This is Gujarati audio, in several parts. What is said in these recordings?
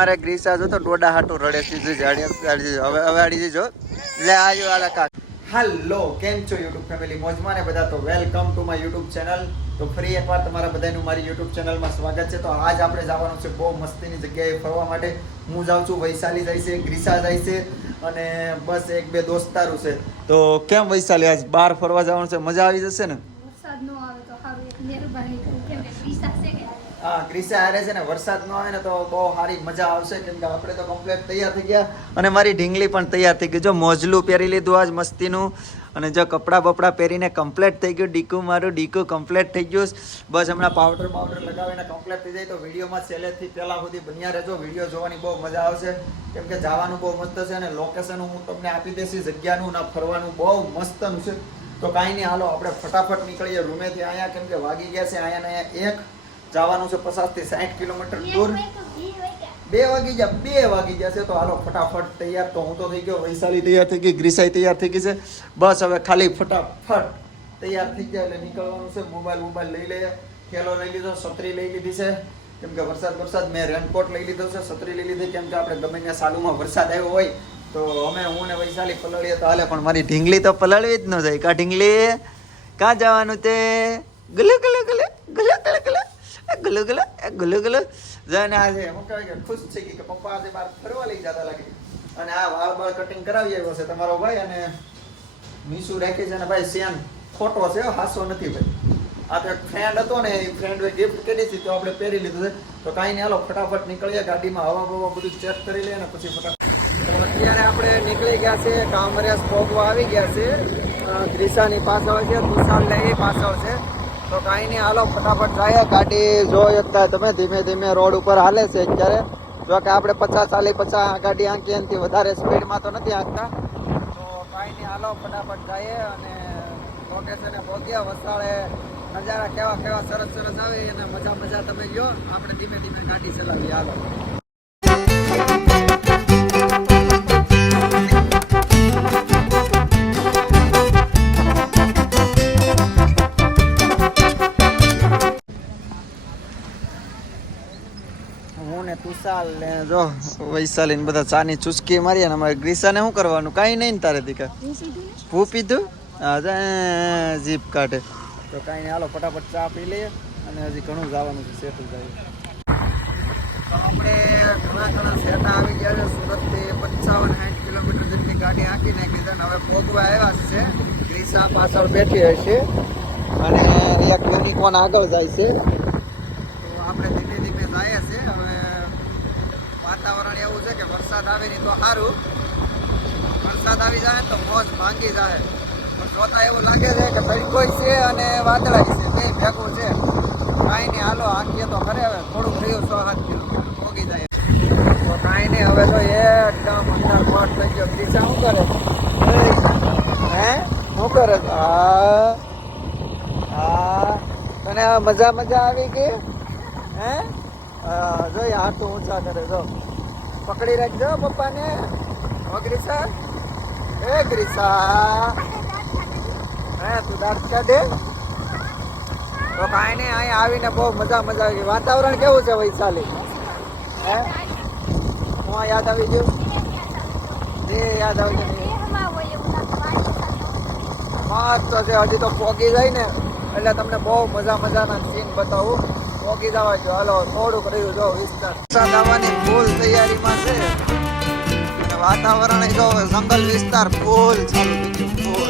મારે ગ્રીસા જો તો ડોડા હાટો રડે સીધું જ જજો. હવે હવે આડી જજો. લે આજો આલા કાક હાલો કેમ છો યુટ્યુબ ફેમિલી મોજમાં ને બધા તો welcome to my YouTube channel તો ફરી એકવાર તમારા બધાનું મારી યુટ્યુબ ચેનલમાં સ્વાગત છે. તો આજ આપણે જવાનું છે બહુ મસ્તીની જગ્યાએ ફરવા માટે. હું જાઉં છું, વૈશાલી જાય છે, ગ્રીસા જાય છે અને બસ એક બે દોસ્તારું છે. તો કેમ વૈશાલી? આજ બહાર ફરવા જવાનું છે? મજા આવી જશે ન આવે તો સારું એક મહેરબાની કરું કેમ કે વિસ્તાર છે કે હા ગ્રીસા હારે છે ને વરસાદ ન આવે ને તો બહુ સારી મજા આવશે, કેમ કે આપણે તો કમ્પ્લેટ તૈયાર થઈ ગયા. અને મારી ઢીંગલી પણ તૈયાર થઈ ગઈ જો મોજલું પહેરી લીધું આજ મસ્તીનું. અને જો કપડાં બપડા પહેરીને કમ્પ્લેટ થઈ ગયું. ડીકું મારું ડીકું કમ્પ્લેટ થઈ ગયું. બસ હમણાં પાવડર પાવડર લગાવીને કમ્પ્લેટ થઈ જાય તો વિડીયોમાં છેલ્લેથી પહેલાં સુધી બન્યા રહેજો. વીડિયો જોવાની બહુ મજા આવશે. કેમ કે જવાનું બહુ મસ્ત છે અને લોકેશન હું તમને આપી દઈશ. જગ્યાનું ના ફરવાનું બહુ મસ્તનું છે. તો કાંઈ નહીં, હાલો, આપણે ફટાફટ નીકળીએ. રૂમેથી અહીંયા, કેમ કે વાગી ગયા છે. અહીંયા ને એક જવાનું છે પચાસથી સાઠ કિલોમીટર દૂર. બે વાગી ગયા બે વાગી ગયા છે તો હાલો ફટાફટ તૈયાર તો હું તો થઈ ગયો વૈશાલી તૈયાર થઈ ગઈ ગ્રીસાઈ તૈયાર થઈ ગઈ છે. બસ હવે ખાલી ફટાફટ તૈયાર થઈ ગયા એટલે નીકળવાનું છે. મોબાઈલ મોબાઈલ લઈ લઈએ. થેલો લઈ લીધો છત્રી લઈ લીધી છે. કેમ કે વરસાદ વરસાદ મેં રેનકોટ લઈ લીધો છે છત્રી લઈ લીધી. કેમ કે આપણે ગમે ત્યાં સાલુમાં વરસાદ આવ્યો હોય તો અમે હું ને વૈશાલી પલળીએ તો હાલે પણ મારી ઢીંગલી તો પલળવી જ ન જાય. કા ઢીંગલી? કાં જવાનું તે? ગલે ગલે ગલે. ગલે ગલો ગલો ગલો જઈને આજે હું કહેવાય કે ખુશ ગઈ કે પપ્પા આજે બહાર ફરવા લઈ જતા લાગે. અને આ વાળ બાળ કટિંગ કરાવી આવ્યો છે તમારો ભાઈ અને મીસુ રાખી છે અને ભાઈ સેમ ખોટો છે, હાસો નથી ભાઈ. આ તો ફ્રેન્ડ હતો ને, એ ફ્રેન્ડ ગિફ્ટ કરી હતી, તો આપણે પહેરી લીધું છે. તો કાંઈ નહીં, હાલો, ફટાફટ નીકળીએ, ગાડીમાં હવા બવા બધું ચેક કરી લઈએ ને પછી ફટાફટ અત્યારે આપણે નીકળી ગયા છે કામરિયા સ્પોગવા આવી ગયા છે. ત્રિશાની પાછળ છે, તુષાર લઈ પાછળ છે. તો કાંઈ નહીં, હાલો, ફટાફટ જાય, ગાડી જોઈ શકતા તમે ધીમે ધીમે રોડ ઉપર હાલે છે અત્યારે. જો કે આપણે પચાસ ચાલી પચાસ ગાડી આંકી એનાથી વધારે સ્પીડમાં તો નથી આંકતા તો કાંઈ નહીં, હાલો, ફટાફટ જઈએ અને લોકેશને પહોંચ્યા. વસાળે નજારા કેવા કેવા સરસ સરસ આવે અને મજા મજા તમે ગયો આપણે ધીમે ધીમે ગાડી ચલાવીએ, હાલો. હું ને જો વૈશાલી ને બધા ચાની ચુસ્કી મારી ને અમારે ગ્રીસાને શું કરવાનું? કાંઈ નહીં ને તારે દીકા ભૂ પીધું? હા જા જીપ કાઢે. તો કાંઈ નહીં હાલો ફટાફટ ચા પી લઈએ અને હજી ઘણું જવાનું છે સેટલ જાય. આપણે ઘણા ઘણા સેટા આવી ગયા છે સુરતથી પંચાવન સાઠ કિલોમીટર જેટલી ગાડી હાંકી નાખી છે હવે ભોગવા આવ્યા છે. ગ્રીસા પાછળ બેઠી હશે અને એક યુનિકોન આગળ જાય છે તો આપણે ધીમે ધીમે જાય છે હવે વાતાવરણ એવું છે કે વરસાદ આવે નહીં તો સારું વરસાદ આવી જાય તો મોજ ભાંગી જાય. પણ જોતા એવું લાગે છે કે તડકોય છે અને વાદળા છે બે ભેગું છે. કાંઈ નહીં હાલો આંકીએ તો ખરે હવે. થોડુંક રહ્યું સો સાત કિલોમીટર ભોગી જાય. તો કાંઈ નહીં હવે તો એકદમ અંદર મોટ થઈ ગયો. દિશા શું કરે? હે? શું કરે? છે? હા. હા. તને મજા મજા આવી ગઈ? હે? હા, જો એ ઊંચા કરે જો. પકડી રાખજો પપ્પાને. ગ્રીસા. એ ગ્રીસા. હે, તું દાંત કાઢે તો કાંઈ નહીં અહીંયા આવીને બહુ મજા મજા આવી વાતાવરણ કેવું છે વૈશાલી? હે? હું યાદ આવી ગયું? જે યાદ આવી ગયું. મસ્ત છે. હજી તો પોગી જાય ને. એટલે તમને બહુ મજા મજાના સીન બતાવું. પોગી જવા જો. હાલો, થોડુંક રહ્યું જો વિસ્તાર. વરસાદ ફૂલ તૈયારીમાં છે. વાતાવરણ જો જંગલ વિસ્તાર ફૂલ ચાલુ થઈ ગયું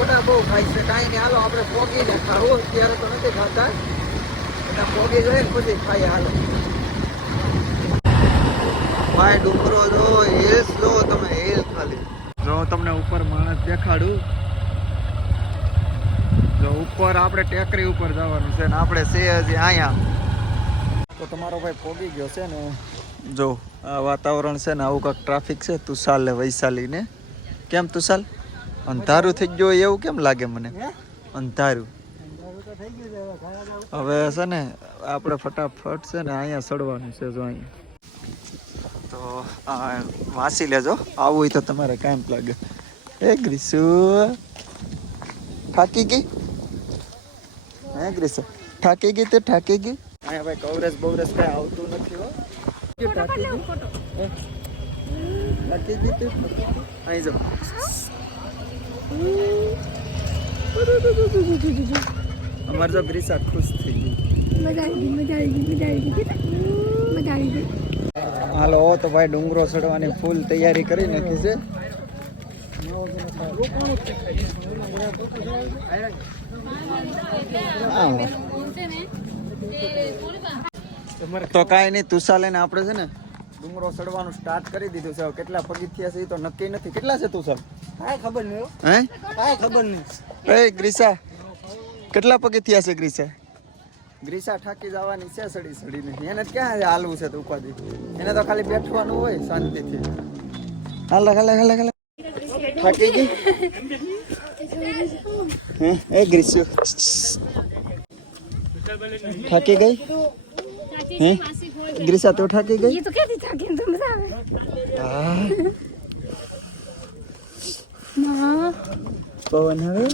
બધા બહુ ખાય છે. કાંઈ નહીં, હાલો, આપણે પોગીને ખાવું. ત્યારે તો નથી ખાતા. એટલે પોગી જોઈએ પછી ખાઈ હાલો. ભાઈ ડુંગરો જો હિલ્સ જો તમે હિલ ખાલી. જો તમને ઉપર માણસ દેખાડું. જો ઉપર આપણે ટેકરી ઉપર જવાનું છે ને આપણે છે હજી અહીંયા. તો તમારો ભાઈ પોગી ગયો છે ને? જો આ વાતાવરણ છે ને આવું કાંક ટ્રાફિક છે તુષાલ ને વૈશાલી ને કેમ તુષાલ અંધારું થઈ ગયું હોય એવું કેમ લાગે મને? અંધારું. હવે છે ને આપણે ફટાફટ છે ને અહીંયા સડવાનું છે જો અહીંયા. તો વાંચી લેજો. આવું હોય તો તમારે કામ લાગે. એ ગ્રીસુ. થાકી ગઈ? હે ગ્રીસુ. થાકી ગઈ તો થાકી ગઈ? અહીંયા ભાઈ કવરેજ બવરેજ કઈ આવતું નથી હો? થાકી ગઈ? તો? અહીં જો. અમારે જો ગ્રીસા ખુશ થઈ ગઈ. મજા આવી ગઈ મજા આવી ગઈ મજા આવી ગઈ. મજા આવી ગઈ. હાલો તો ભાઈ ડુંગરો ચડવાની ફૂલ તૈયારી કરી નાખી છે. તો કાંઈ નહીં તુષા લઈને આપણે છે ને ડુંગરો ચડવાનું સ્ટાર્ટ કરી દીધું છે. કેટલા પગથિયા છે એ તો નક્કી નથી. કેટલા છે તુષાર? કાંઈ ખબર નહીં હો. હે? કાંઈ ખબર નહીં. એ ગ્રીસા? કેટલા પગથિયા છે ગ્રીસા? ગ્રીસા ઠાકી જવાની છે સડી સડી સડીને. એને ક્યાં હાલવું છે તો ઉપાધિ? એને તો ખાલી બેઠવાનું હોય શાંતિથી. હાલે હાલે હાલે હાલે. ઠાકી ગઈ? હે? એ ગ્રીસુ ઠાકી ગઈ? હે? ગ્રીસા તો ઠાકી ગઈ? તો કેથી ઠાકી તું હા. પવન આવે?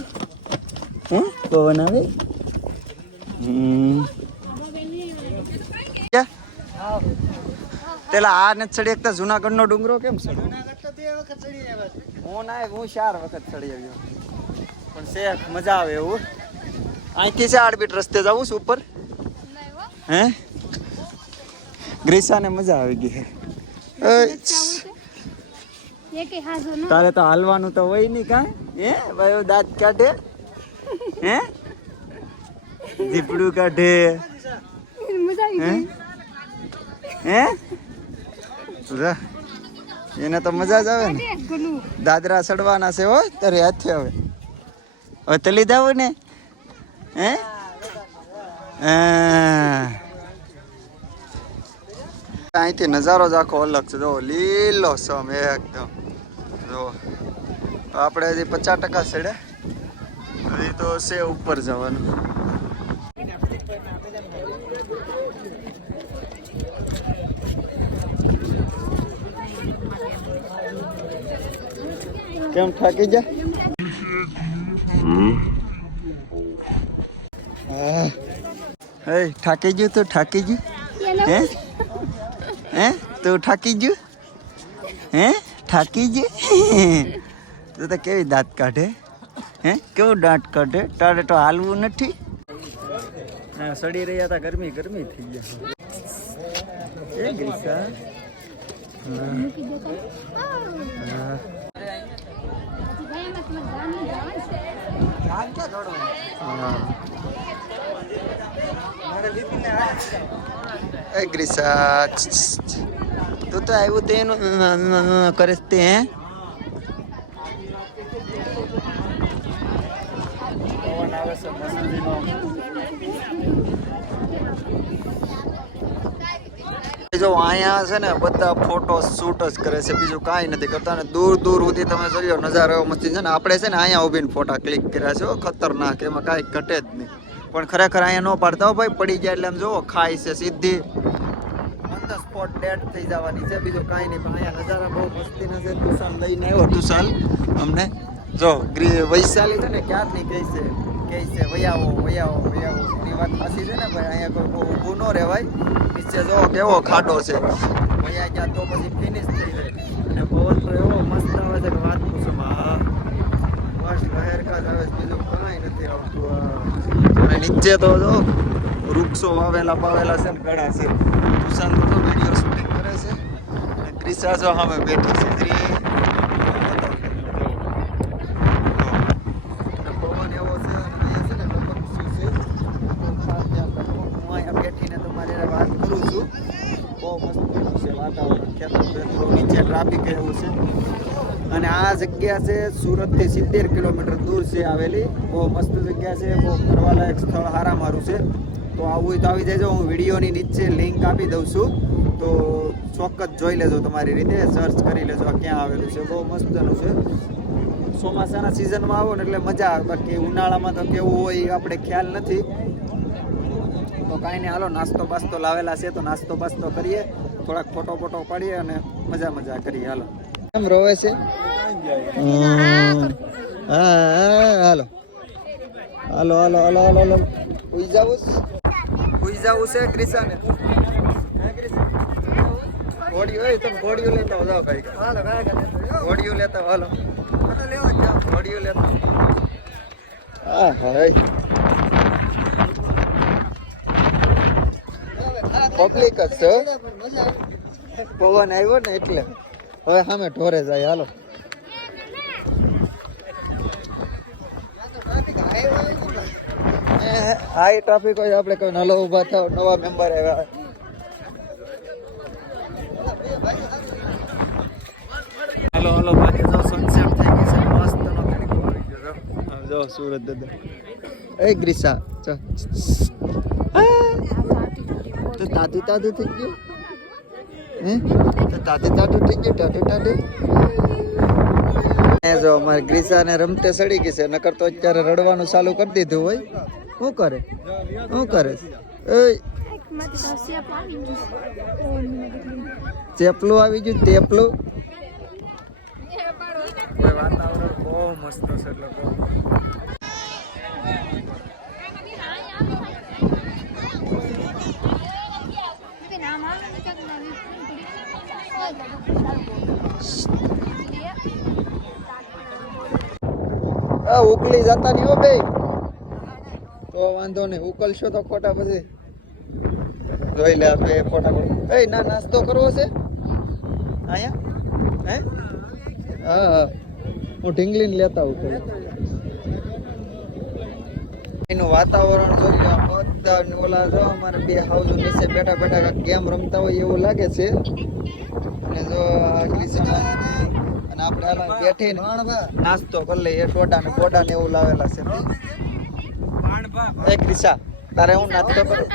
હે? પવન આવે? પેલા આ ને ચડી એકતા જુનાગઢ નો ડુંગરો કેમ ચડ્યો? હું ના હું ચાર વખત ચડી આવ્યો. પણ શેખ મજા આવે એવું. અહીંથી છે આડબીટ રસ્તે જવું છું ઉપર. હે? ગ્રીસાને મજા આવી ગઈ તારે તો હાલવાનું તો હોય નહીં કાંઈ. હે? ભાઈ દાંત કાઢે. હે? દીપડું કાઢે. હે? એને તો મજા જ આવે ને. દાદરા ચડવાના છે હો તારે હાથે હવે. હવે તો લીધા હોય ને. હે? અહીંથી નજારો જ આખો અલગ છે. જો લીલો સમ એકદમ. જો આપણે હજી પચાસ ટકા છેડે. હજી તો છે ઉપર જવાનું. કેમ થાકી જા હા. થાકી ગયું તું થાકી ગયું? હે? હે, તું થાકી ગયું? હે, થાકી ગયું? તું તો કેવી દાંત કાઢે? હે, કેવું દાંત કાઢે? તારે તો હાલવું નથી? હા, સડી રહ્યા હતા, ગરમી ગરમી થઈ ગયા એ ગ્રીસા. હા. હા ભાઈ એમાં તમારે ગામની જવાનું છે હા. એ ગ્રીસા તું તો આવ્યું તે કરે તે હે જો અહીંયા છે ને બધા ફોટો શૂટ જ કરે છે, બીજું કાંઈ નથી કરતા અને દૂર દૂર સુધી તમે જોયો નજારો એવો મસ્તી છે ને. આપણે છે ને અહીંયા ઊભીને ફોટા ક્લિક કર્યા છે ખતરનાક, એમાં કાંઈ ઘટે જ નહીં. પણ ખરેખર અહીંયા ન પાડતા હો ભાઈ, પડી જાય એટલે આમ જુઓ ખાય છે સીધી. ઓન સ્પોટ ડેડ થઈ જવાની છે, બીજું કાંઈ નહીં. પણ અહીંયા નજારા બહુ મસ્તી નથી તુષાર લઈને આવ્યો, તુષાર, અમને. જો વૈશાલી છે ને ક્યારની કહે છે? કહે છે વૈયાવો વૈયાવો વૈયાવો એની વાત સાચી છે ને ભાઈ અહીંયા કોઈ ઊભું ન રહેવાય. નીચે જો કેવો ખાડો છે? અહીંયા ગયા તો પછી ફિનિશ થઈ જાય. અને પવન તો એવો મસ્ત આવે છે કે વાત પૂછો માં બસ લહેર કા જ આવે છે બીજું કાંઈ નથી આવતું. અને નીચે તો જો વૃક્ષો વાવેલા પાવેલા છે ને ઘણા છે. સુશાંત તો વીડિયો શૂટિંગ કરે છે. અને ક્રિશા જો સામે બેઠી છે શ્રી પવન એવો છે અને અહીંયા છે ને પક્ષી છે તો ખાસ ધ્યાન રાખો. હું અહીંયા બેઠીને તમારી હારે વાત કરું છું બહુ મસ્ત છે વાતાવરણ ખેતર બેતરો નીચે ટ્રાફિક એવું છે અને આ જગ્યા છે સુરતથી સિત્તેર કિલોમીટર દૂર છે આવેલી. બહુ મસ્ત જગ્યા છે, બહુ ફરવાલાયક સ્થળ, હારા મારું છે. તો આવું હોય તો આવી જજો, હું વિડીયોની નીચે લિંક આપી દઉં છું. તો ચોક્કસ જોઈ લેજો તમારી રીતે સર્ચ કરી લેજો આ ક્યાં આવેલું છે. બહુ મસ્તનું છે. ચોમાસાના સિઝનમાં આવો ને એટલે મજા આવે. બાકી ઉનાળામાં તો કેવું હોય આપણે ખ્યાલ નથી. તો કાંઈ નહીં, હાલો, નાસ્તો બાસ્તો લાવેલા છે તો નાસ્તો બાસ્તો કરીએ. થોડાક ફોટો ફોટો પાડીએ અને મજા મજા કરીએ. હાલો. કેમ રોવે છે. હાલો. હાલો હાલો હાલો હાલો હાલો. ઉઈ જાવું? ઉઈ જાવું છે ક્રિશાને. ઘોડીઓ હોય તમે ઘોડીઓ લેતા જાઓ ભાઈ. ઘોડીઓ લેતા હાલો. ઘોડીઓ લેતા હા હા પબ્લિક જ છે પવન આવ્યો ને એટલે. હવે સામે ઢોરે જાય હાલો. હાઈ ટ્રાફિક હોય આપણે કોઈ નલો ઊભા થાવ નવા મેમ્બર આવ્યા હાલો હાલો બાકી જો સનસેટ થઈ ગઈ છે મસ્ત નો તડકો આવી ગયો જો. સુરત દાદા. એ ગ્રીસા ચ તો તાતું તાતું થઈ ગયું? તો તાતું તાતું થઈ ગયું ટાટું ટાટું જો અમારે ગ્રીસા ને રમતે સડી ગઈ છે, નકર તો અત્યારે રડવાનું ચાલુ કરી દીધું હોય. શું કરે? શું કરે? ચેપલું આવી ગયું તેપલું વાતાવરણ બહુ મસ્ત બહુ આ ઉકલી જતા નહીં હો તો વાંધો નહીં, ઉકલશો તો ખોટા પછી જોઈ લે આપણે ફોટા એ, ના, નાસ્તો કરવો છે? અહીંયા? હે? હા હા. હું ઢીંગલીને લેતા આવું એનું વાતાવરણ જોઈ લો બધા ઓલા જો અમારે બે હાઉસ નીચે બેઠા બેઠા ગેમ રમતા હોય એવું લાગે છે. અને જો અને આપણે હાલા બેઠીને નાસ્તો કરી લઈએ. ટોટા ને બોટા ને એવું લાવેલા છે. એ ગ્રીસા તારે હું નાસ્તો કરું?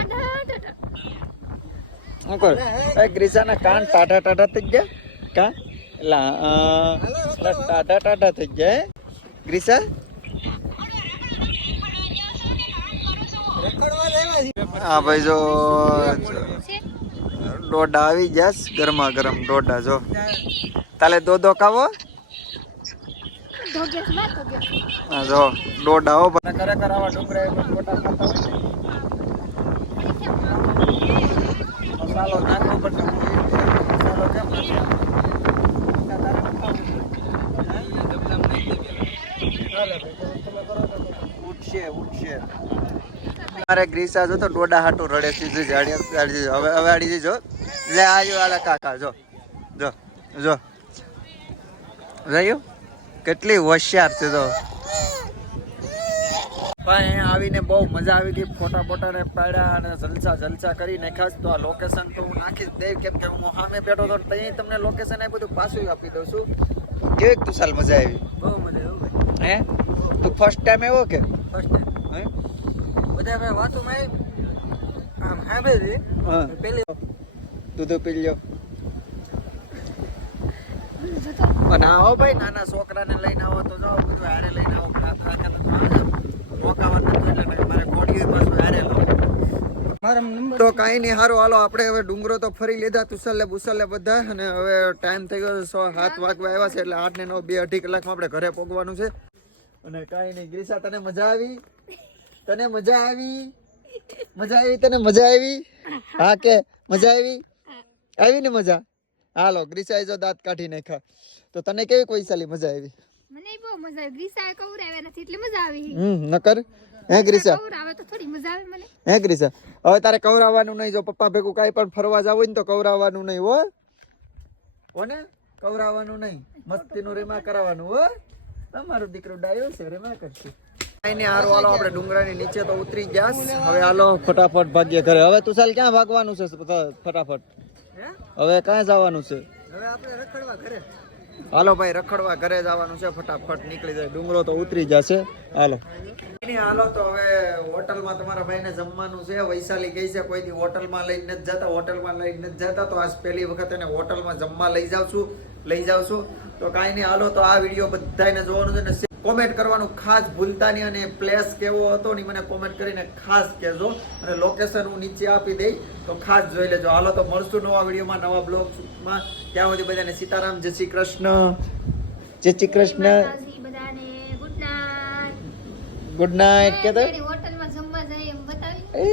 શું કર? એ ગ્રીસાના કાન ટાટા ટાટા થઈ ગયા? કા? એટલે ટાટા ટાટા થઈ ગયા ગ્રીસા હા ભાઈ જો. ડોડા આવી ગયા ગરમા ગરમ ડોડા જો. તાલે દોદો ખાવો? હા જો ડોડા હો ખરેખર આવા ડુંગરા એ ખાતા હોય મસાલો નાખવો પડે મસાલો કેમ ઉઠશે ઉઠશે. મારે ગ્રીસા જો તો ડોડા હાટું રડે સીધું જાડી. હવે હવે આડી જજો. લે આજો આલા કાકા જો જો જો. જોયું કેટલી હોશિયાર છે તો પણ આવીને બહુ મજા આવી ગઈ ફોટા ફોટા ને પાડ્યા અને જલસા જલસા કરી નાખ્યા તો આ લોકેશન તો હું નાખી જ દઈ કેમ કે હું સામે બેઠો તો ત્યાં તમને લોકેશન એ બધું પાછું આપી દઉં છું. કેવી તું સાલ મજા આવી? બહુ મજા આવી હે? તું ફર્સ્ટ ટાઈમ આવ્યો કે? ફર્સ્ટ ટાઈમ હે? બધા ભાઈ વાતોમાં આવી આમ સાંભળી પેલી દૂધ પી લ્યો. પણ આવો ભાઈ નાના છોકરાને લઈને આવો તો જાઓ બધું હારે લઈને આવો. તો કાંઈ નહીં સારું હાલો આપણે હવે ડુંગરો તો ફરી લીધા તુસલે બુસલે બધા અને હવે ટાઈમ થઈ ગયો સો સાત વાગવા આવ્યા છે એટલે આઠ ને નવ બે અઢી કલાકમાં આપણે ઘરે પહોંચવાનું છે. અને કાંઈ નહીં ગ્રીસા તને મજા આવી? તને મજા આવી? મજા આવી તને મજા આવી? હા કે મજા આવી? આવી ને મજા? હાલો ગ્રીસાએ જો દાંત કાઢી નાખ્યા. તો તને કેવી કોઈ સાલી મજા આવી? મને બહુ મજા આવી. ગ્રીસા કવરાવ્યા નથી એટલે મજા આવી. હમ નકર? હે ગ્રીસા? કવરાવે તો થોડી મજા આવે મને. હે ગ્રીસા? હવે તારે કવરાવવાનું નહીં જો પપ્પા ભેગું કાંઈ પણ ફરવા જાવ ને તો કવરાવવાનું નહીં હો. કોને? કવરાવવાનું નહીં. મસ્તીનું રેમા કરાવવાનું હો. તમારો દીકરો ડાયો છે રેમા કરશે. કાંઈ નહીં હારું હાલો આપણે ડુંગરાની નીચે તો ઉતરી ગયા. હવે હાલો ફટાફટ ભાગ્ય ઘરે. હવે તું સાલ ક્યાં ભાગવાનું છે ફટાફટ? હવે ક્યાં જવાનું છે? હવે આપણે રખડવા ઘરે. હાલો ભાઈ રખડવા ઘરે જવાનું છે. ફટાફટ નીકળી જાય. ડુંગરો તો ઉતરી જશે. હાલો. હાલો તો હવે હોટલમાં તમારા ભાઈને જમવાનું છે. વૈશાલી ગઈ છે કોઈ દી હોટલમાં લઈને નથી જતા હોટલમાં લઈને નથી જતા. તો આજ પહેલી વખત એને હોટલમાં જમવા લઈ જાઉં છું. લઈ જાઉં છું. તો કાંઈ નહીં હાલો તો આ વીડિયો બધાને જોવાનું છે ને કોમેન્ટ કરવાનું ખાસ ભૂલતા નહીં અને પ્લેસ કેવો હતો ને મને કોમેન્ટ કરીને ખાસ કહેજો. અને લોકેશન હું નીચે આપી દઈ તો ખાસ જોઈ લેજો. હાલો તો મળશું નવા વિડીયોમાં નવા બ્લોગમાં ત્યાં સુધી બધાને સીતારામ જય શ્રી કૃષ્ણ. જય શ્રી કૃષ્ણ. Good night. કે હોટલમાં જમવા જાય એમ બતાવી. એ